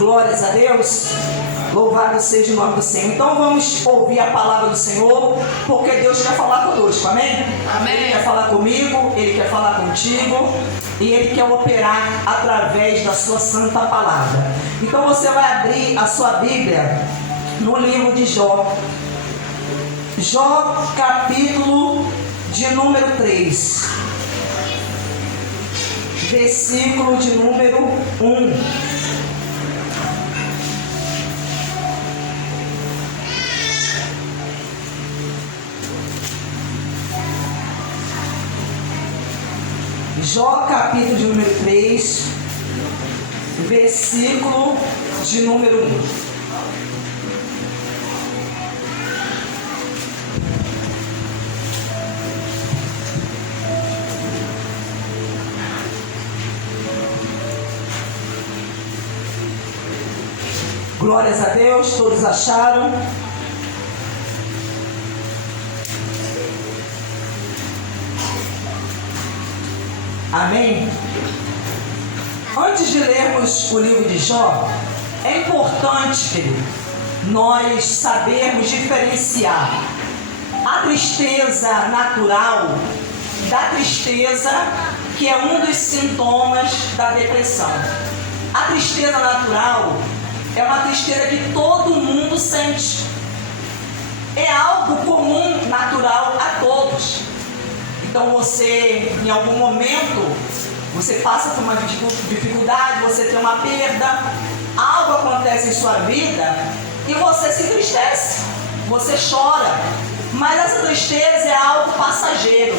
Glórias a Deus. Louvado seja o nome do Senhor. Então vamos ouvir a palavra do Senhor, porque Deus quer falar conosco, amém? Amém. Ele quer falar comigo, Ele quer falar contigo, e Ele quer operar através da sua santa palavra. Então você vai abrir a sua Bíblia no livro de Jó. Jó, capítulo de número 3, versículo de número 1. Jó, capítulo de número 3, versículo de número 1. Glórias a Deus, todos acharam? Amém? Antes de lermos o livro de Jó, é importante, querido, nós sabermos diferenciar a tristeza natural da tristeza que é um dos sintomas da depressão. A tristeza natural é uma tristeza que todo mundo sente. É algo comum, natural a todos. Então você, em algum momento, você passa por uma dificuldade, você tem uma perda, algo acontece em sua vida e você se entristece, você chora. Mas essa tristeza é algo passageiro.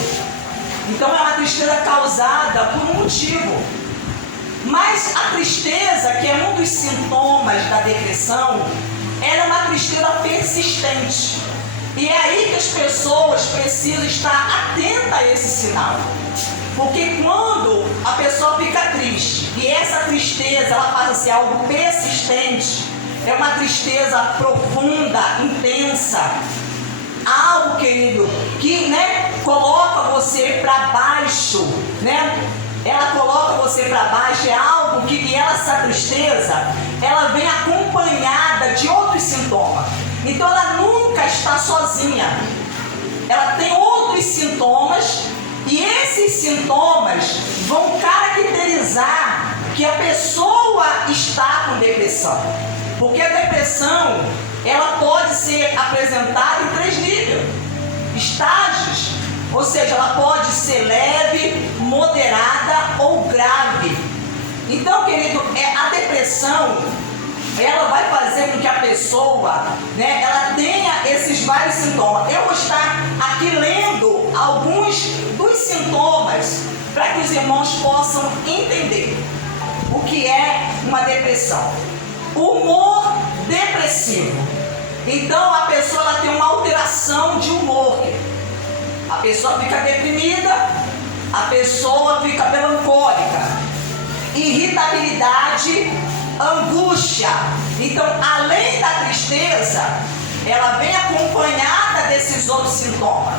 Então é uma tristeza causada por um motivo. Mas a tristeza, que é um dos sintomas da depressão, ela é uma tristeza persistente. E é aí que as pessoas precisam estar atentas a esse sinal. Porque quando a pessoa fica triste e essa tristeza ela passa a ser algo persistente, é uma tristeza profunda, intensa, algo, querido, que coloca você para baixo, ela coloca você para baixo, é algo que essa tristeza, ela vem acompanhada de outros sintomas. Então ela nunca está sozinha. Ela tem outros sintomas e esses sintomas vão caracterizar que a pessoa está com depressão. Porque a depressão, ela pode ser apresentada em 3 níveis, estágios. Ou seja, ela pode ser leve, moderada ou grave. Então, querido, a depressão, ela vai fazer com que a pessoa, ela tenha esses vários sintomas. Eu vou estar aqui lendo alguns dos sintomas para que os irmãos possam entender o que é uma depressão. Humor depressivo. Então, a pessoa ela tem uma alteração de humor. A pessoa fica deprimida, a pessoa fica melancólica, irritabilidade, angústia. Então, além da tristeza, ela vem acompanhada desses outros sintomas.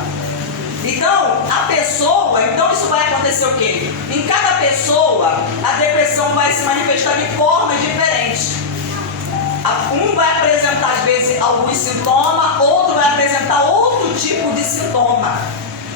Então, a pessoa, isso vai acontecer o quê? Em cada pessoa, a depressão vai se manifestar de formas diferentes. Um vai apresentar, às vezes, alguns sintomas, outro vai apresentar outro tipo de sintoma.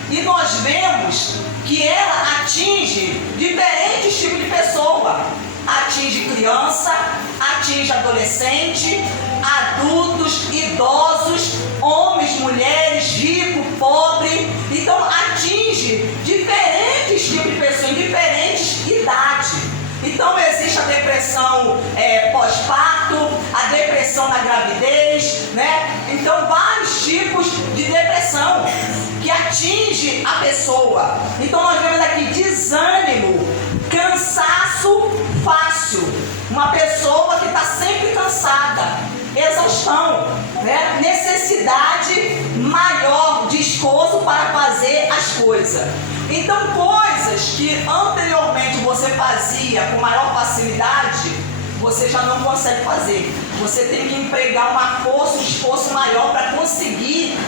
E nós vemos que ela atinge diferentes tipos de pessoa. Atinge criança, atinge adolescente, adultos, idosos, homens, mulheres, rico, pobre. Então atinge diferentes tipos de pessoas, em diferentes idades. Então existe a depressão pós-parto, a depressão na gravidez, Então vários tipos de depressão que atinge a pessoa. Então nós vemos aqui desânimo, cansaço fácil, uma pessoa que está sempre cansada, exaustão, necessidade maior de esforço para fazer as coisas. Então coisas que anteriormente você fazia com maior facilidade, você já não consegue fazer. Você tem que empregar uma força, um esforço maior para conseguir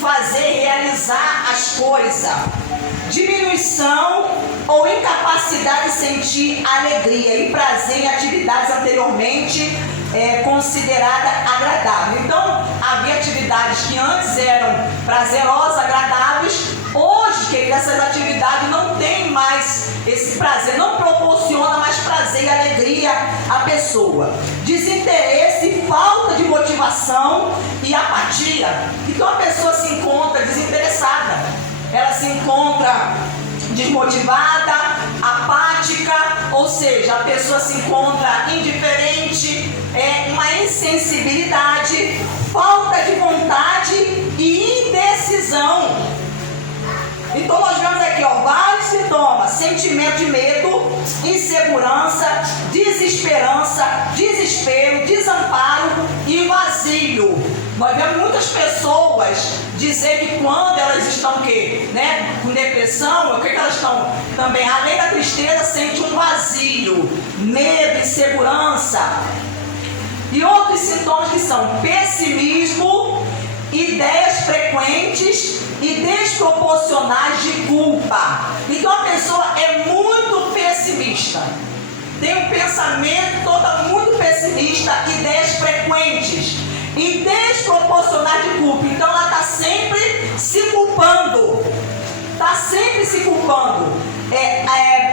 fazer, realizar as coisas. Diminuição ou incapacidade de sentir alegria e prazer em atividades anteriormente considerada agradável. Então, havia atividades que antes eram prazerosas, agradáveis. Hoje, querido, essas atividades não têm mais esse prazer, não proporciona mais prazer e alegria à pessoa. Desinteresse, falta de motivação e apatia. Então a pessoa se encontra desinteressada, ela se encontra desmotivada, apática, ou seja, a pessoa se encontra indiferente, uma insensibilidade, falta de vontade e indecisão. Então nós vemos aqui, vários sintomas: sentimento de medo, insegurança, desesperança, desespero, desamparo e vazio. Nós vemos muitas pessoas dizer que quando elas estão com depressão, o que elas estão também, além da tristeza, sente um vazio, medo, insegurança. E outros sintomas que são pessimismo, ideias frequentes e desproporcionais de culpa. Então a pessoa é muito pessimista, tem um pensamento todo muito pessimista, ideias frequentes e desproporcionais de culpa. Então ela está sempre se culpando,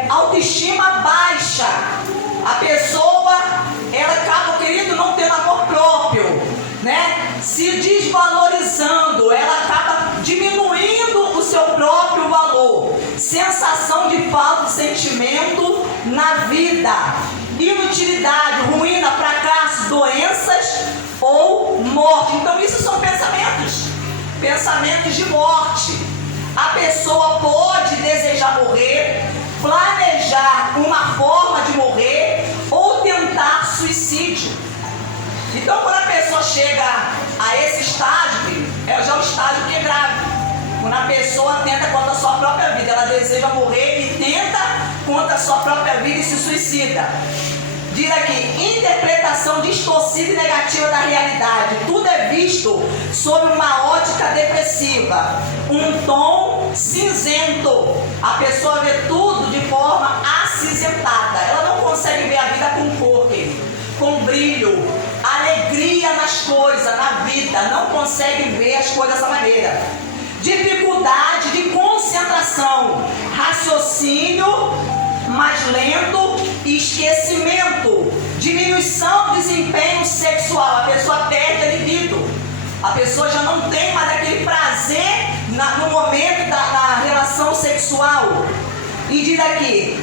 autoestima baixa. A pessoa, ela acaba, querido, não tendo amor próprio, se desvalorizando, ela acaba diminuindo o seu próprio valor, sensação de falta de sentimento na vida, inutilidade, ruína, fracasso, doenças ou morte. Então isso são pensamentos de morte. A pessoa pode desejar morrer, planejar uma forma de morrer ou tentar suicídio. Então, quando a pessoa chega a esse estágio, já é o estágio que é grave. Quando a pessoa tenta contra a sua própria vida, ela deseja morrer e tenta contra a sua própria vida e se suicida. Diz aqui, interpretação distorcida e negativa da realidade. Tudo é visto sob uma ótica depressiva, um tom cinzento. A pessoa vê tudo de forma acinzentada. Ela não consegue ver a vida com cor, com brilho, alegria nas coisas, na vida. Não consegue ver as coisas dessa maneira. Dificuldade de concentração, raciocínio mais lento e esquecimento, diminuição do desempenho sexual. A pessoa perde a libido, a pessoa já não tem mais aquele prazer no momento da relação sexual. E diz aqui,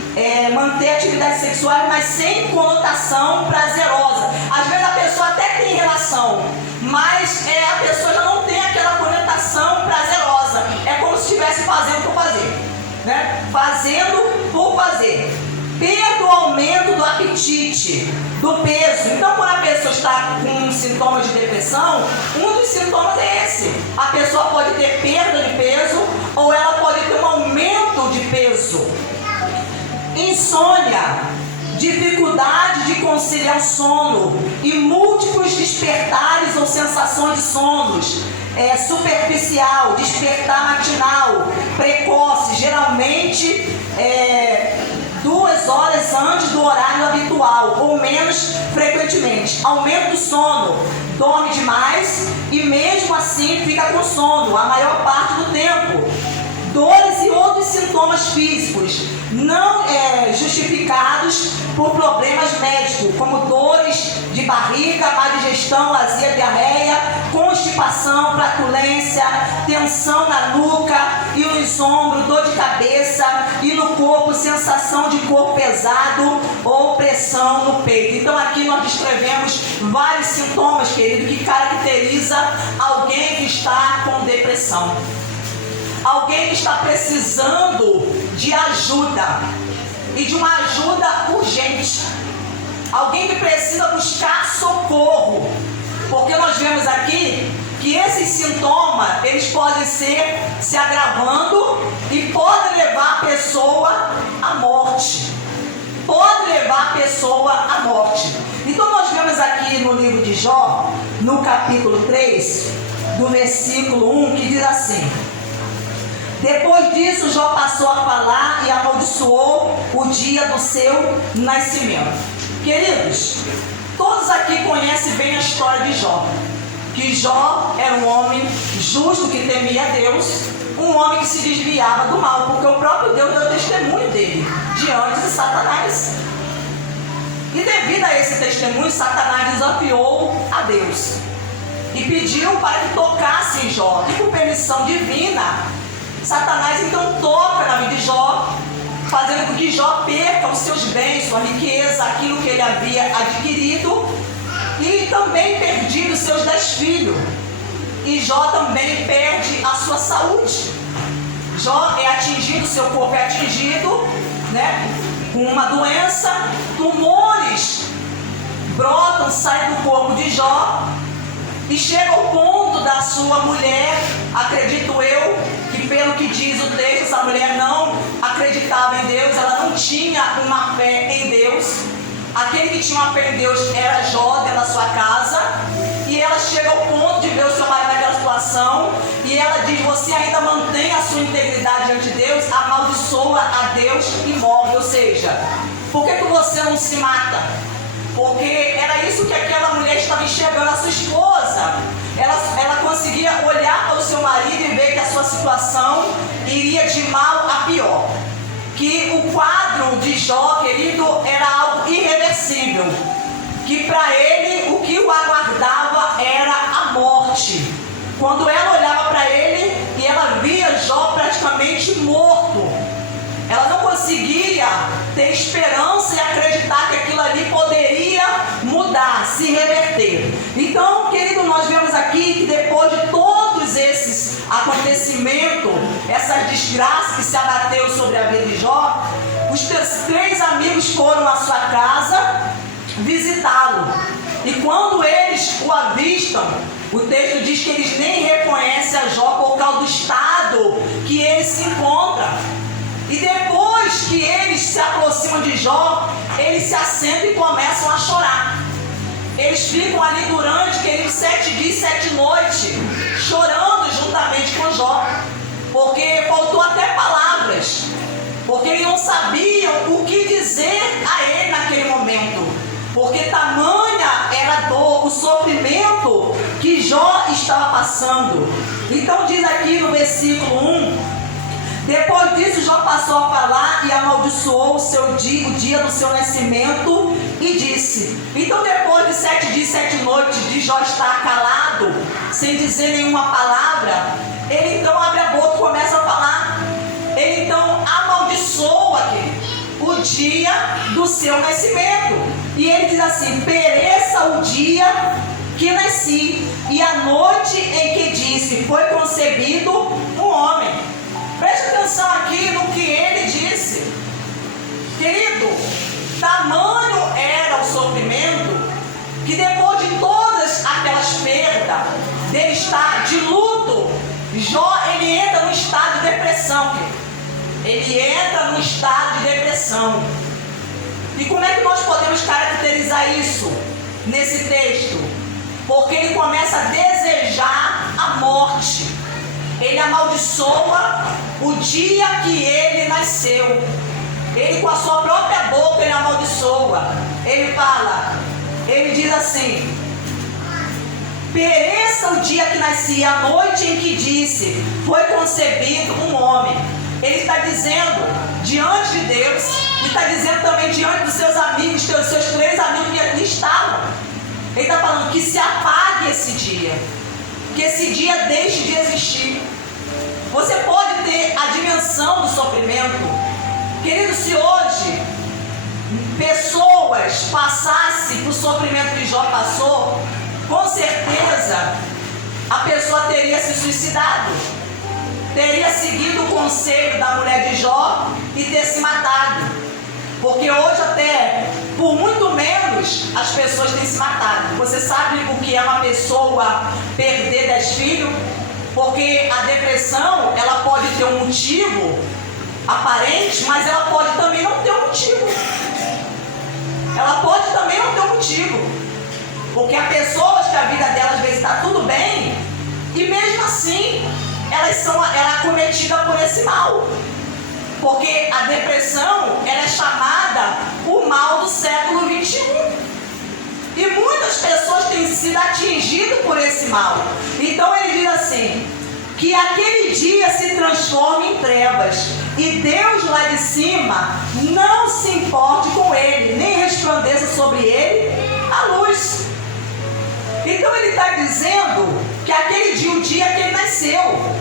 manter atividades sexuais, mas sem conotação prazerosa. Às vezes a pessoa até tem relação, mas a pessoa já não tem aquela conotação prazerosa. É como se estivesse fazendo por fazer, fazendo por fazer. Perda ou aumento do apetite, do peso. Então, quando a pessoa está com sintomas de depressão, um dos sintomas é esse. A pessoa pode ter perda de peso ou ela pode ter um aumento de peso. Insônia, dificuldade de conciliar o sono e múltiplos despertares ou sensações de sonos. Superficial, despertar matinal, precoce, geralmente 2 horas antes do horário habitual ou menos frequentemente. Aumento do sono, dorme demais e mesmo assim fica com sono a maior parte do tempo. Dores e outros sintomas físicos não justificados por problemas médicos, como dores de barriga, má digestão, azia, diarreia, constipação, flatulência, tensão na nuca e nos ombros, dor de cabeça e no corpo, sensação de corpo pesado ou pressão no peito. Então aqui nós descrevemos vários sintomas, querido, que caracteriza alguém que está com depressão. Alguém que está precisando de ajuda e de uma ajuda urgente. Alguém que precisa buscar socorro. Porque nós vemos aqui que esses sintomas, eles podem ser se agravando e podem levar a pessoa à morte. Pode levar a pessoa à morte. Então nós vemos aqui no livro de Jó, no capítulo 3, do versículo 1, que diz assim: depois disso, Jó passou a falar e amaldiçoou o dia do seu nascimento. Queridos, todos aqui aqui conhece bem a história de Jó. Que Jó era um homem justo que temia a Deus, um homem que se desviava do mal, porque o próprio Deus deu testemunho dele diante de Satanás. E devido a esse testemunho, Satanás desafiou a Deus e pediu para que tocasse em Jó. E por permissão divina, Satanás então toca na vida de Jó, fazendo com que Jó perca os seus bens, sua riqueza, aquilo que ele havia adquirido, e também perdido os seus 10 filhos. E Jó também perde a sua saúde. Jó é atingido, seu corpo é atingido, com uma doença, tumores brotam, saem do corpo de Jó, e chega ao ponto da sua mulher, acredito eu, que pelo que diz o texto, essa mulher não acreditava em Deus, ela não tinha uma fé em Deus. Aquele que tinha uma fé em Deus era Jó, dentro da sua casa, e ela chega ao ponto de ver o seu marido naquela situação, e ela diz: você ainda mantém a sua integridade diante de Deus, amaldiçoa a Deus e morre. Ou seja, por que você não se mata? Porque era isso que aquela mulher estava enxergando, a sua esposa. Ela conseguia olhar para o seu marido e ver que a sua situação iria de mal a pior. Que o quadro de Jó, querido, era algo irreversível. Que para ele, o que o aguardava era a morte. Quando ela olhava para ele e ela via Jó praticamente morto, ela não conseguia ter esperança e acreditar que aquilo ali poderia mudar, se reverter. Então, querido, nós vemos aqui que depois de todos esses acontecimentos, essas desgraças que se abateu sobre a vida de Jó, os 3 amigos foram à sua casa visitá-lo. E quando eles o avistam, o texto diz que eles nem reconhecem a Jó por causa do estado que ele se encontra. E depois que eles se aproximam de Jó, eles se assentam e começam a chorar. Eles ficam ali durante, queridos, 7 dias e 7 noites, chorando juntamente com Jó, porque faltou até palavras, porque eles não sabiam o que dizer a ele naquele momento, porque tamanha era a dor, o sofrimento que Jó estava passando. Então diz aqui no versículo 1: depois disso, Jó passou a falar e amaldiçoou o dia do seu nascimento e disse. Então, depois de 7 dias e 7 noites de Jó estar calado, sem dizer nenhuma palavra, ele então abre a boca e começa a falar. Ele então amaldiçoa o dia do seu nascimento. E ele diz assim: pereça o dia que nasci e a noite em que disse foi concebido um homem. Preste atenção aqui no que ele disse. Querido, tamanho era o sofrimento que depois de todas aquelas perdas, dele estar de luto, Jó, ele entra no estado de depressão. Ele entra no estado de depressão. E como é que nós podemos caracterizar isso nesse texto? Porque ele começa a desejar a morte. Ele amaldiçoa o dia que ele nasceu. Ele com a sua própria boca ele amaldiçoa. Ele fala, ele diz assim: pereça o dia que nasci, a noite em que disse foi concebido um homem. Ele está dizendo diante de Deus, e está dizendo também diante dos seus amigos, dos seus 3 amigos que ali estavam. Ele está falando que se apague esse dia, que esse dia deixe de existir. Você pode ter a dimensão do sofrimento. Querido, se hoje pessoas passassem por sofrimento que Jó passou, com certeza a pessoa teria se suicidado, teria seguido o conselho da mulher de Jó e ter se matado. Porque hoje até, por muito menos, as pessoas têm se matado. Você sabe o que é uma pessoa perder 10 filhos? Porque a depressão, ela pode ter um motivo aparente, mas ela pode também não ter um motivo. Ela pode também não ter um motivo. Porque há pessoas que a vida delas às vezes está tudo bem, e mesmo assim, ela é acometida por esse mal. Porque a depressão, ela é chamada o mal do século XXI. E muitas muitas pessoas têm sido atingidas por esse mal. Então ele diz assim, que aquele dia se transforma em trevas, e Deus lá de cima não se importe com ele, nem resplandeça sobre ele a luz. Então ele está dizendo que aquele dia, o dia que ele nasceu,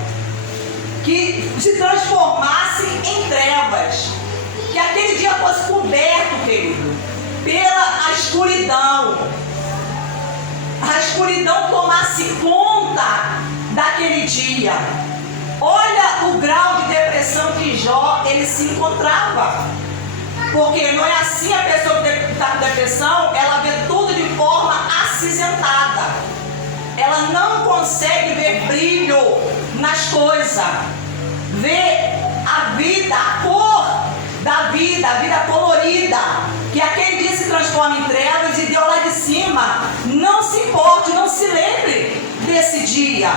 que se transformasse em trevas, que aquele dia fosse coberto, querido, pela escuridão. A escuridão tomasse conta daquele dia. Olha o grau de depressão que Jó ele se encontrava. Porque não é assim a pessoa que está com depressão, ela vê tudo de forma acinzentada. Ela não consegue ver brilho nas coisas. Vê a vida, a cor da vida, a vida colorida. Que aquele dia se transforma em trevas e Deus lá de cima não se importe, não se lembre desse dia.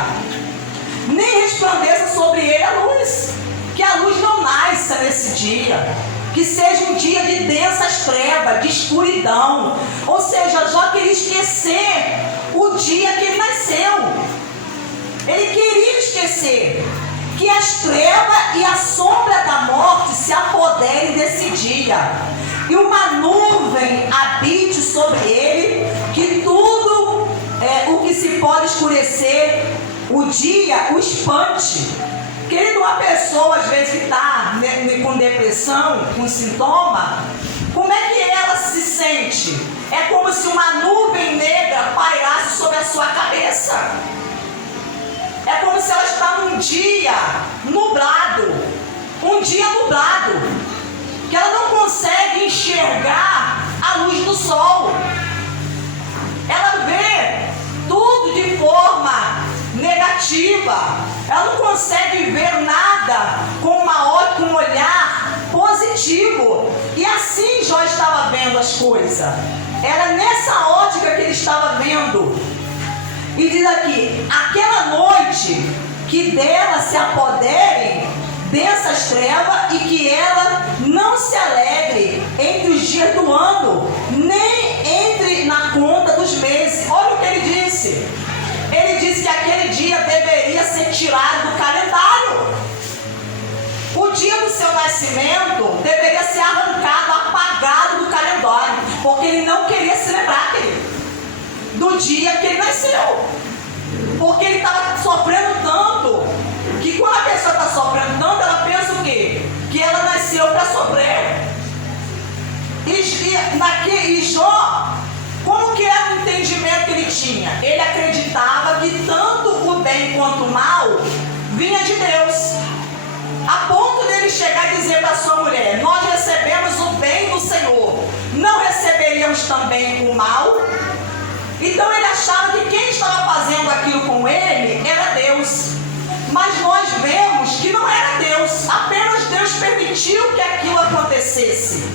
Nem resplandeça sobre ele a luz. Que a luz não nasça nesse dia. Que seja um dia de densas trevas, de escuridão. Ou seja, Jó queria esquecer o dia que ele nasceu. Ele queria esquecer que as trevas e a sombra da morte se apoderem desse dia. E uma nuvem habite sobre ele, que tudo o que se pode escurecer, o dia o espante. Querido, uma pessoa às vezes que está com depressão, com sintoma, como é que ela se sente? É como se uma nuvem negra pairasse sobre a sua cabeça. É como se ela está num dia nublado, que ela não consegue enxergar a luz do sol. Ela vê tudo de forma negativa. Ela não consegue ver nada com um olhar positivo. E assim Jó estava vendo as coisas. Era nessa ótica que ele estava vendo. E diz aqui, aquela noite que dela se apoderem dessas trevas e que ela não se alegre entre os dias do ano, nem entre na conta dos meses. Olha o que ele disse. Ele disse que aquele dia deveria ser tirado do calendário. O dia do seu nascimento deveria ser arrancado, apagado do calendário, porque ele não queria se lembrar do dia que ele nasceu. Porque ele estava sofrendo tanto, que quando a pessoa está sofrendo tanto, ela pensa o quê? Que ela nasceu para sofrer. E Jó, como que era o entendimento que ele tinha? Ele acreditava que tanto o bem quanto o mal vinha de Deus. A ponto dele chegar e dizer para sua mulher, nós recebemos o bem do Senhor, não receberíamos também o mal? Então ele achava que quem estava fazendo aquilo com ele era Deus. Mas nós vemos que não era Deus, apenas Deus permitiu que aquilo acontecesse.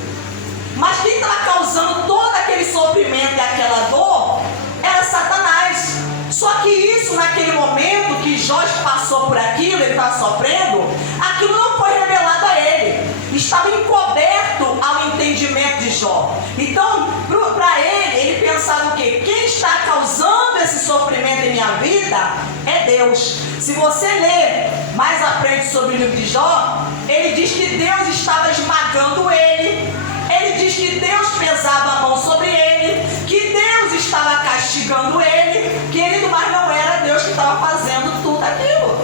Mas quem estava causando todo aquele sofrimento e aquela dor era Satanás. Só que isso, naquele momento que Jó passou por aquilo, ele estava sofrendo, aquilo não foi revelado a ele. Estava encoberto ao entendimento de Jó. Então, para ele pensava o quê? Quem está causando esse sofrimento em minha vida é Deus. Se você ler mais à frente sobre o livro de Jó, ele diz que Deus estava esmagando ele. Ele diz que Deus pesava a mão sobre ele, que Deus estava castigando ele, querido, mas não era Deus que estava fazendo tudo aquilo.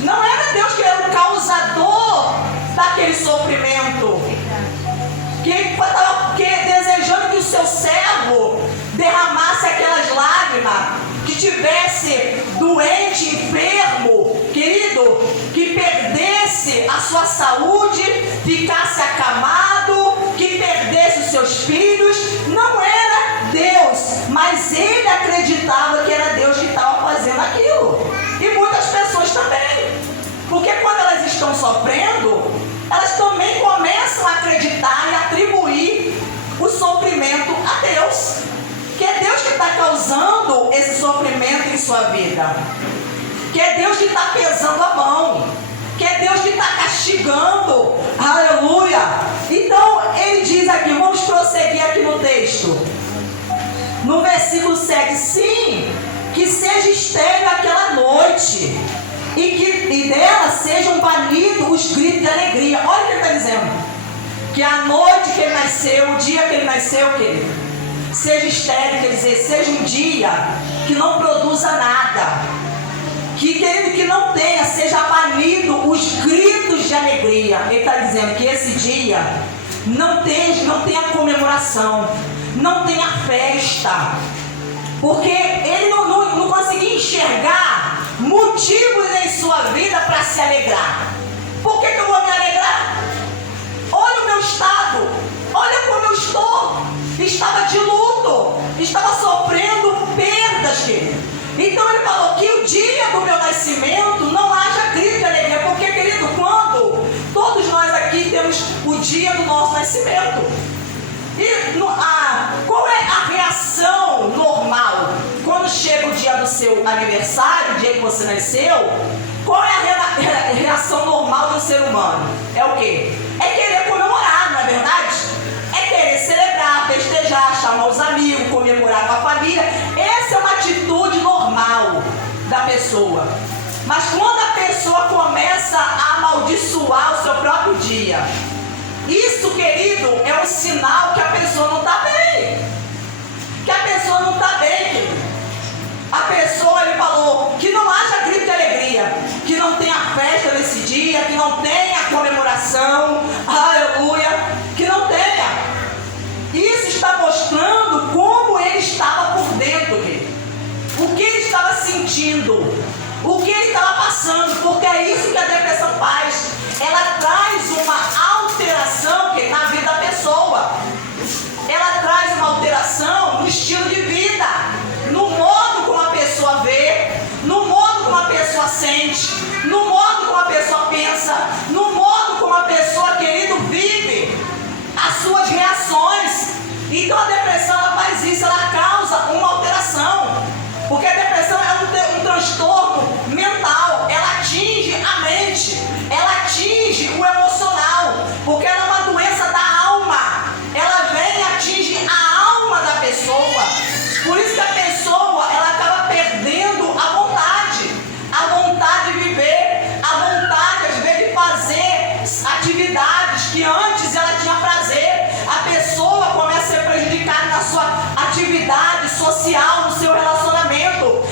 Não era Deus que era o causador daquele sofrimento. Que ele estava desejando que o seu servo derramasse aquelas lágrimas, que tivesse doente, enfermo, querido, que perdesse a sua saúde, ficasse acamado, que perdesse os seus filhos. Não era Deus, mas ele acreditava que era Deus que estava fazendo aquilo. E muitas pessoas também, porque quando elas estão sofrendo, elas também começam a acreditar e atribuir o sofrimento a Deus, que é Deus que está causando esse sofrimento em sua vida, que é Deus que está pesando a mão, que é Deus que está castigando. Aleluia! Então ele diz aqui, vamos prosseguir aqui no texto. No versículo 7, sim, que seja estéril aquela noite, e dela sejam banidos os gritos de alegria. Olha o que ele está dizendo. Que a noite que ele nasceu, o dia que ele nasceu, querido, seja estéril, quer dizer, seja um dia que não produza nada. Querido, que não tenha, seja banido os gritos de alegria. Ele está dizendo que esse dia não tenha comemoração, não tenha festa, porque ele não conseguia enxergar motivos em sua vida para se alegrar. Por que eu vou me alegrar? Olha o meu estado, olha como eu estou. Estava de luto, estava sofrendo perdas, querido. Então ele falou que o dia do meu nascimento não haja grito de alegria, porque, querido, quando todos nós aqui temos o dia do nosso nascimento, e qual é a reação normal quando chega o dia do seu aniversário, o dia que você nasceu? Qual é a reação normal do ser humano? É o quê? É querer comemorar, não é verdade? É querer celebrar, festejar, chamar os amigos, comemorar com a família. Essa é uma atitude normal da pessoa. Mas quando a pessoa começa a amaldiçoar o seu próprio dia, isso, querido, é um sinal que a pessoa não está bem. Que a pessoa não está bem, querido. A pessoa, ele falou, que não haja grito de alegria, que não tenha festa nesse dia, que não tenha comemoração, aleluia, que não tenha. Isso está mostrando como ele estava por dentro, querido. O que ele estava sentindo, o que ele estava passando, porque é isso que a depressão faz. Ela traz uma alteração na vida da pessoa. Ela traz uma alteração no estilo de vida, no modo como a pessoa vê, no modo como a pessoa sente, no modo como a pessoa pensa, no modo como a pessoa, querido, vive as suas reações. Então a depressão, ela faz isso, ela causa uma alteração, porque a depressão é um transtorno mental. Ela atinge a mente, ela atinge o emocional, porque ela é uma doença da alma. Ela vem e atinge a alma da pessoa. Por isso que a pessoa, ela acaba perdendo a vontade de viver, a vontade, às vezes, de fazer atividades que antes ela tinha prazer. A pessoa começa a ser prejudicada na sua atividade social, no seu relacionamento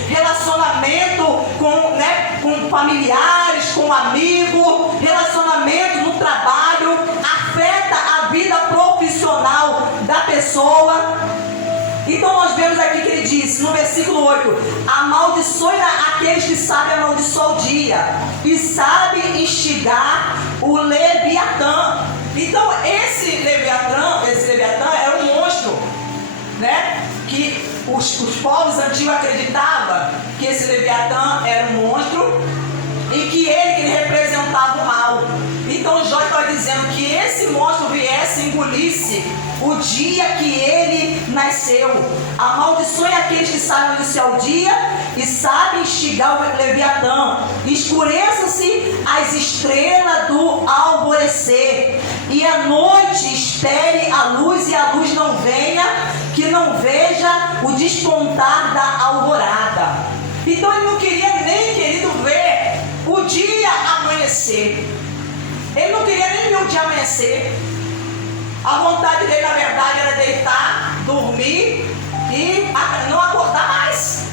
com familiares, com amigos, relacionamento no trabalho, afeta a vida profissional da pessoa. Então nós vemos aqui que ele diz, no versículo 8, amaldiçoe aqueles que sabem amaldiçoar o dia e sabem instigar o Leviatã. Então esse Leviatã era um monstro, né? Que os povos antigos acreditavam que esse Leviatã era um monstro e que ele representava o mal. Então Jó está dizendo que esse monstro viesse e engolisse o dia que ele nasceu. Amaldiçoe aqueles que sabem amaldiçoar o dia e sabem instigar o Leviatã. Escureçam-se as estrelas do alvorecer, e a noite espere a luz, e a luz não venha, que não veja o despontar da alvorada. Então ele não queria nem, querido, ver o dia amanhecer. Ele não queria nem ver o dia amanhecer. A vontade dele, na verdade, era deitar, dormir e não acordar mais,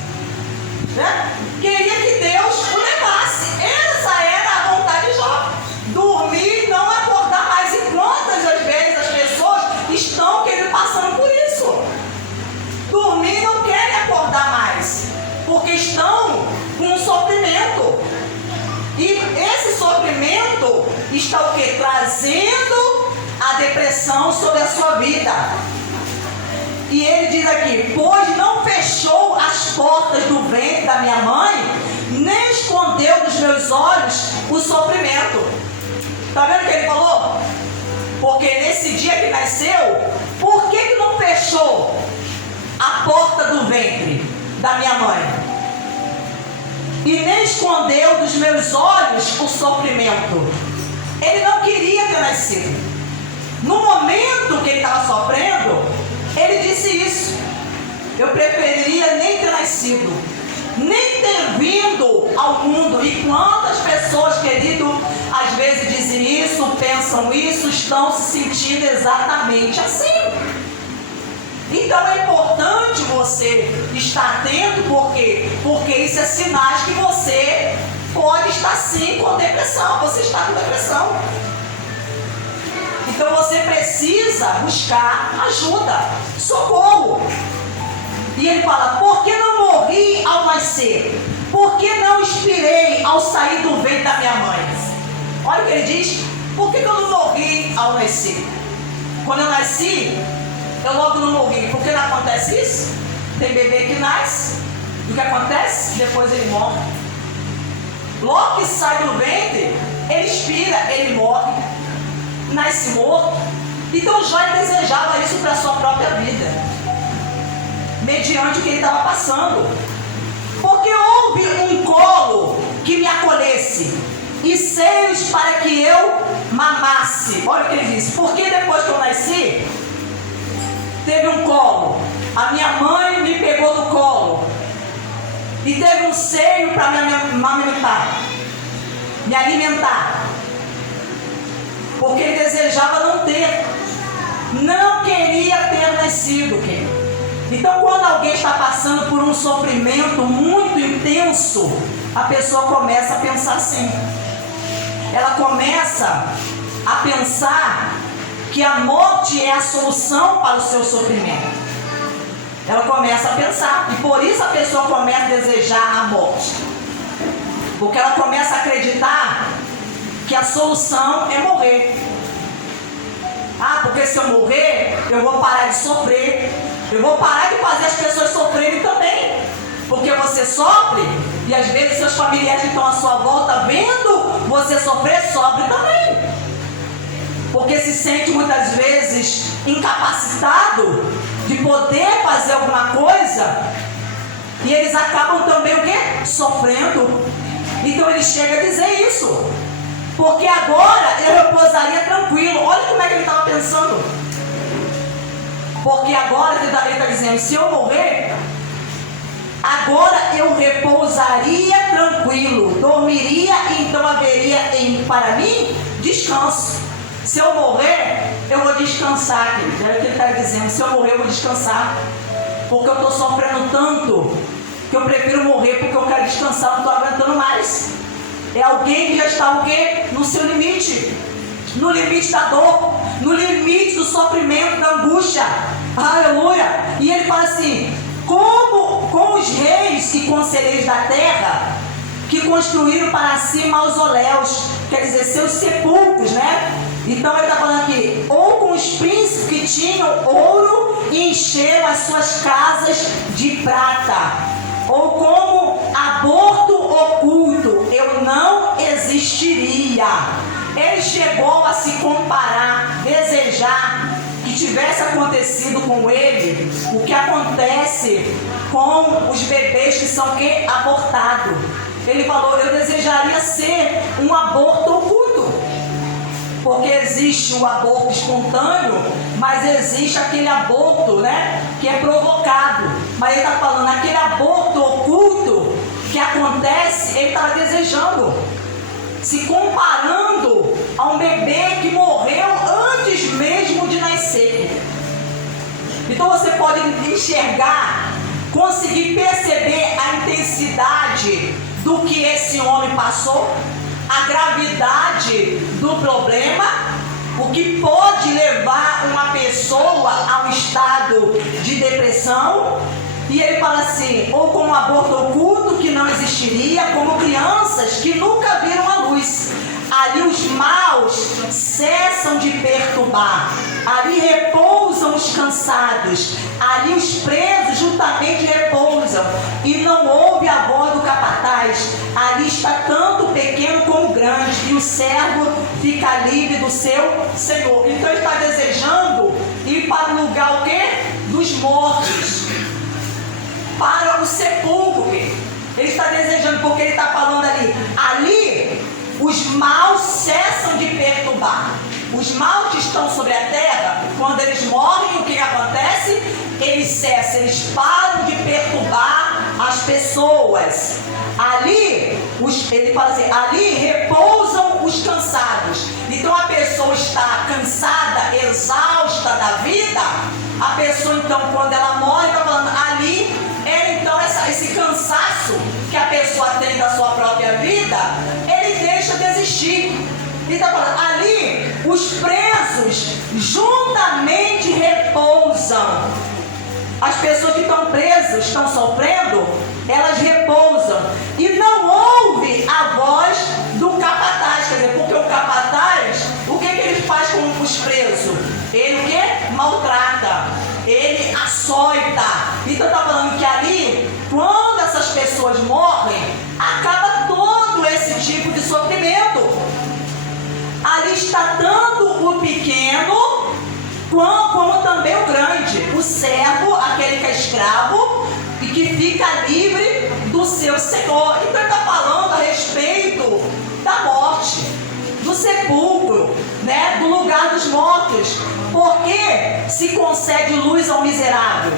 né? Queria que Deus o levasse. Essa era a vontade de Jó. Dormir e não acordar mais. E quantas das vezes as pessoas estão passando por isso? Dormir e não querem acordar mais, porque estão com um sofrimento. E esse sofrimento está o quê? Trazendo a depressão sobre a sua vida. E ele diz aqui, pois não fechou as portas do ventre da minha mãe, nem escondeu dos meus olhos o sofrimento. Está vendo o que ele falou? Porque nesse dia que nasceu, por que não fechou a porta do ventre da minha mãe? E nem escondeu dos meus olhos o sofrimento. Ele não queria ter nascido. No momento que ele estava sofrendo, ele disse isso. eu preferiria nem ter nascido, nem ter vindo ao mundo. E quantas pessoas, querido, às vezes dizem isso, pensam isso, estão se sentindo exatamente assim. Então é importante você estar atento, porque isso é sinais que você pode estar sim com depressão, você está com depressão. Então você precisa buscar ajuda, socorro. E ele fala: por que não morri ao nascer? Por que não expirei ao sair do ventre da minha mãe? Olha o que ele diz: por que eu não morri ao nascer? Quando eu nasci, eu logo não morri. Por que não acontece isso? Tem bebê que nasce, e o que acontece? Depois ele morre. Logo que sai do ventre, ele expira, ele morre, nasce morto. Então Jó desejava isso para a sua própria vida, mediante o que ele estava passando. Porque houve um colo que me acolhesse e seios para que eu mamasse. Olha o que ele diz: porque depois que eu nasci, teve um colo, a minha mãe me pegou no colo, e teve um seio para me alimentar, porque ele desejava não queria ter nascido, querido. Então, quando alguém está passando por um sofrimento muito intenso, a pessoa começa a pensar assim. Ela começa a pensar que a morte é a solução para o seu sofrimento. Ela começa a pensar, e por isso a pessoa começa a desejar a morte. Porque ela começa a acreditar que a solução é morrer. Ah, porque se eu morrer, eu vou parar de sofrer. Eu vou parar de fazer as pessoas sofrerem também. Porque você sofre, e às vezes seus familiares que estão à sua volta, vendo você sofrer, sofrem também. Porque se sente muitas vezes incapacitado de poder fazer alguma coisa, e eles acabam também o quê? Sofrendo. Então ele chega a dizer isso: porque agora eu repousaria tranquilo. Olha como é que ele estava pensando. Porque agora ele está dizendo: se eu morrer, agora eu repousaria tranquilo, dormiria, e então haveria para mim descanso. Se eu morrer, eu vou descansar, querido. É o que ele está dizendo: se eu morrer, eu vou descansar. Porque eu estou sofrendo tanto que eu prefiro morrer, porque eu quero descansar, não estou aguentando mais. É alguém que já está o quê? No seu limite. No limite da dor, no limite do sofrimento, da angústia. Aleluia! E ele fala assim: como os reis e conselheiros da terra, que construíram para si mausoléus, quer dizer, seus sepulcros, né? Então ele está falando aqui: ou com os príncipes que tinham ouro e encheram as suas casas de prata, ou como aborto oculto, eu não existiria. Ele chegou a se comparar, desejar que tivesse acontecido com ele o que acontece com os bebês que são abortados. Ele falou: eu desejaria ser um aborto oculto. Porque existe o aborto espontâneo, mas existe aquele aborto, né, que é provocado. Mas ele está falando, aquele aborto oculto que acontece, ele estava desejando, se comparando a um bebê que morreu antes mesmo de nascer. Então você pode enxergar, conseguir perceber a intensidade do que esse homem passou, a gravidade do problema, o que pode levar uma pessoa a um estado de depressão. E ele fala assim: ou como um aborto oculto que não existiria, como crianças que nunca viram a luz. Ali os maus cessam de perturbar, ali repousam os cansados, ali os presos juntamente repousam, e não ouve a voz do capataz. Ali está tanto o pequeno como o grande, e o servo fica livre do seu Senhor. Então ele está desejando ir para o lugar o quê? Dos mortos, para o sepulcro. Ele está desejando, porque ele está falando ali os maus cessam de perturbar. Os maus que estão sobre a terra, quando eles morrem, o que acontece? eles cessam, eles param de perturbar as pessoas. Ali, ele fala assim, ali repousam os cansados. Então a pessoa está cansada, exausta da vida. A pessoa então, quando ela morre, está falando ali, então esse cansaço que a pessoa tem da sua própria vida, ele deixa de existir. Ele está falando, ali os presos juntamente repousam. As pessoas que estão presas, estão sofrendo, elas repousam. E não ouve a voz do capataz. Quer dizer, porque o capataz, o que ele faz com os presos? Ele o quê? Maltrata. Ele açoita. Então está falando que ali, quando essas pessoas morrem, acaba todo esse tipo de sofrimento. Ali está tanto o pequeno como também o grande, o servo, aquele que é escravo e que fica livre do seu senhor. Então ele está falando a respeito da morte, do sepulcro, né, do lugar dos mortos. Porque se concede luz ao miserável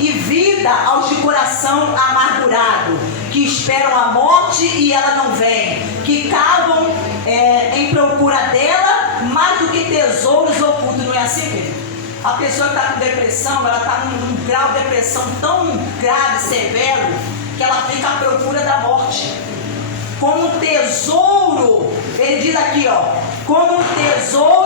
e vida aos de coração amargurado, que esperam a morte e ela não vem, que cavam em procura dela mais do que tesouros ocultos. Não é assim, querido? A pessoa que está com depressão, ela está num grau de depressão tão grave, severo, que ela fica à procura da morte. Como um tesouro, ele diz aqui, ó, como um tesouro